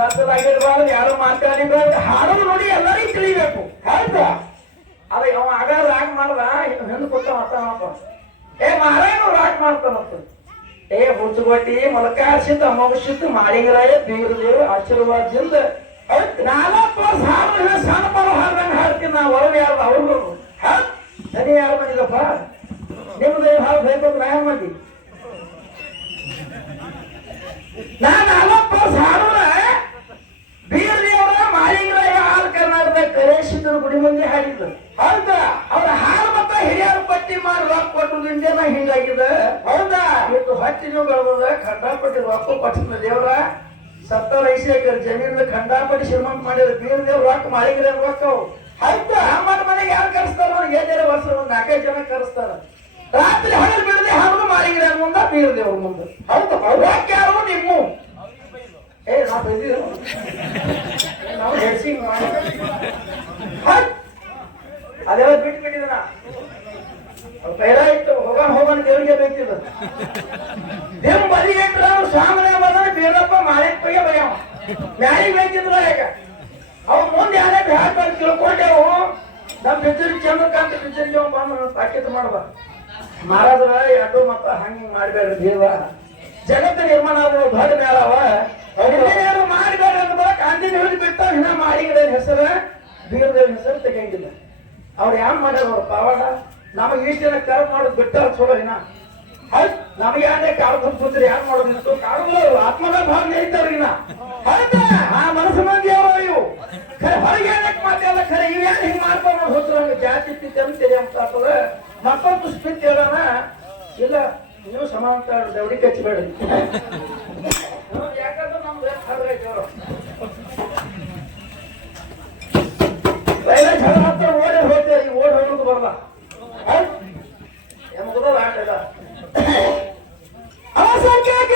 ಕತ್ತಲಾಗಿರ್ಬಾರ್ದು, ಯಾರು ಮಾತಾಡಿಬಾರ್ದು, ಹಾಡೋದು ನೋಡಿ ಎಲ್ಲರಿಗೂ ತಿಳಿಬೇಕು. ಹೌದಾ? ಅದ ಅವ ಆಗ ರಾಗ್ ಮಾಡ್ದ, ಹೆಣ್ಣು ಕೊಟ್ಟ ಮಾತಾಡಪ್ಪ, ಮಾರಾಯಣ ರಾಗ್ ಮಾಡ್ತಾನಂತ. ಹುಚ್ಚುಗೊಟ್ಟಿ ಮೊಲಕಾಸಿದ್ದು ಅಮೋಘಿಸಿದ್ದು ಮಾಡಿಗರಾಯ ಬೀರದೇವರು ಆಶೀರ್ವಾದದಿಂದ ನಾಲ್ಕು ವರ್ಷ ಹಾಡು ಸಣ್ಣ ಬಾಳು ಹಾಡ್ದಂಗೆ ಹಾಡ್ತೀನಿ. ನಾ ಹೊರಗೆ ಯಾರು ಅವ್ರಿಗೂ ಸರಿ ಯಾರು ಬಂದಿದ್ದಪ್ಪ ನಿಮ್ದು ಹಾಡು ಬೇಕು ನಾ ಹೆಂಗ್ ಮಂದಿ ನಾ 40 ವರ್ಷ ಹಾಡುವ ಬೀರದೇವರ ಮಾಡಿಗರಾಯ ಹಾಲು ಕರ್ನಾಟಕದ ಕರೇಶಿದ್ರು ಗುಡಿ ಮುಂದೆ ಹಾಡಿದ್ರು. ಹೌದಾ? ಅವ್ರ ಹಾಲು ಮತ್ತ ಹಿರಿಯರು ಪಟ್ಟಿ ಮಾಡಿ ರೊಕ್ಕ ಕೊಟ್ಟುದಿಂದ ಹಿಂಗಾಗಿದೆ. ಹೌದಾ? ಇವತ್ತು ಹತ್ತಿ ನೀವು ಬೆಳೆದ ಖಂಡಾಪಟ್ಟಿ ರೊಕ್ಕ ಕೊಟ್ಟಿದ್ದ ದೇವ್ರ 70 ಎಕರೆ ಜಮೀನ ಖಂಡಾಪಟ್ಟಿ ಶ್ರೀಮಂತ ಮಾಡಿದ್ರು. ಬೀರ್ ದೇವ್ರ ರೊಕ್ಕ ಮಾಡಿದ್ರೆ ರೊಕ್ಕ ಹೌದಾ? ಅಮ್ಮನ ಮನೆಗೆ ಯಾರು ಕರೆಸ್ತಾರ? ಏನಾರ ವರ್ಷ ಒಂದು 4-5 ಜನ ಕರೆಸ್ತಾರ. ರಾತ್ರಿ ಹಗಲು ಬಿಡದೆ ಹಾಡು ಮಾಡಿದ್ರೆ ಮುಂದ ಬೀರ್ ದೇವ್ರ ಮುಂದೆ. ಹೌದಾ? ರೊಕ್ಕ ಯಾರು ನಿಮ್ಮ ನಾವು ಬೆಳೆದಿರೋ ನಾವು ಹೆಡ್ಸಿಂಗ್ ಅದೆಲ್ಲ ಬಿಟ್ಟು ಬಿಟ್ಟಿದ ಪೈರ ಇತ್ತು. ಹೋಗೋಣ ದೇವರಿಗೆ ಬೇಕಿದ ದೇವ್ ಬದಿ ಇಟ್ರ ಸ್ವಾಮಿನ ಬಂದ್ರೆ ಬೀರಪ್ಪ ಮಾಲಿಕ್ ಬಯ್ಯವ ಮ್ಯಾಲಿಗೆ ಬೇಕಿದ್ರ. ಈಗ ಅವ್ ಮುಂದೆ ಯಾರೇ ಹೇಳ್ತಾರೆ ತಿಳ್ಕೊಂಡೆವು. ನಮ್ಮ ಬಿದ್ದರಿ ಚಂದ್ರಕಾಂತ ಬಿದ್ದರಿಗೆ ಬಂದು ಪಾಕಿತ್ ಮಾಡ್ಬ ಮಾರಾದ್ರ ಎರಡು ಮತ್ತ ಹಂಗಿಂಗ್ ಮಾಡ್ಬೇಡ್ರಿ. ದೇವ ಜಗತ್ತು ನಿರ್ಮಾಣ ಆದ ದೊಡ್ಡ ಮೇಳವ ಅವ್ರು ಮಾಡಿಬೇಡ ಅಂದ ಕಾಂತಿನ ಹಿಡಿದು ಬಿಡ್ತಾವ. ಇನ್ನ ಮಾಡಿಗಿಡ ಹೆಸರು ಬೀರದೇವ್ರ ಹೆಸರು ತೆಗಿಯಂಗಿಲ್ಲ. ಅವ್ರು ಯಾರು ಮಾಡ್ಯಾರ? ಅವ್ರ ಪಾವಾಡ ನಮಗೆ ಇಷ್ಟ ಜನ ಕರ್ ಮಾಡೋದು ಬಿಟ್ಟಾರ ಚಲೋ. ಇನ್ನ ಹೌದ್ ನಮಗೆ ಯಾರೇ ಕಾಡ್ಕೊಂಡು ಕೂತ್ರಿ ಯಾರು ಮಾಡೋದು ಕಾಡುಗಳು ಆತ್ಮದ ಭಾವ ನಡೀತಾವ್ರಿ. ಇನ್ನ ಹೌದಾ? ಆ ಮನಸ್ಸು ಮಂದಿ ಅವ ಇವು ಖರೆ ಹೊರಗೆ ಏನಕ್ಕೆ ಮಾತಾಡಲ್ಲ. ಖರೆ ಇವ್ ಯಾರು ಹಿಂಗ್ ಮಾಡ್ಕೊಂಡು ಹೋದ್ರು ಹಂಗ ಜಾತಿ ಪಿತ್ತಿ ಅಂತೀರಿ ಅಂತ ಆಗ್ತದ. ಮತ್ತೊಂದು ಸ್ಪಿತ್ ಹೇಳೋಣ ಇಲ್ಲ ನೀವು ಸಮಾನ ದೌಡಿ ಕಚ್ಚಬೇಡ್ರಿ. ಯಾಕಂದ್ರೆ ನಮ್ದು ಹರ್ಗೈತವ್ರು ಜಗಳ ಹತ್ರ ಓಡಿ ಹೋಗ್ತೇವೆ. ಈ ಓಡಿ ಹೋಗೋದು ಬರಲ್ಲ. ಅಸಂಖ್ಯಾತ